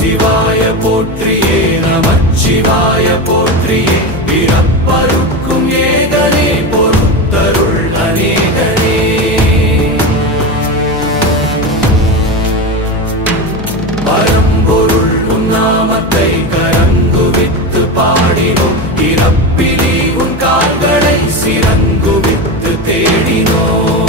சிவாய போற்றியே நமச்சிவாய போற்றியே பிறப்பருக்கும் ஏகனே பொறுத்தருள் அநேகனே பரம்பொருள் உன் நாமத்தை கரங்குவித்து பாடினோம் இறப்பிலி உன் கால்களை சிறங்குவித்து தேடினோம்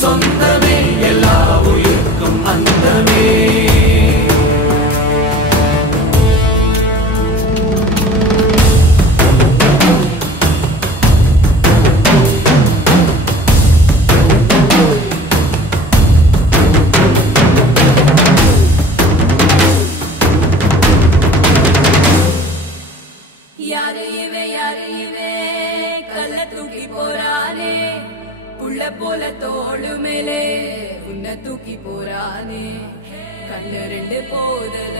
சொந்தமே எல்லா உயிர்க்கும் அந்தமே யாரு இவே கல்ல தூக்கி போறானே புள்ள போல தோளு மேலே உன்னை தூக்கி போறானே கண்ணு ரெண்டு போதல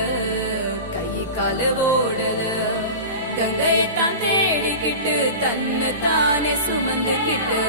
கையை கால ஓடல கங்கையத்தான் தேடிக்கிட்டு தன்னை தானே சுமந்துக்கிட்டு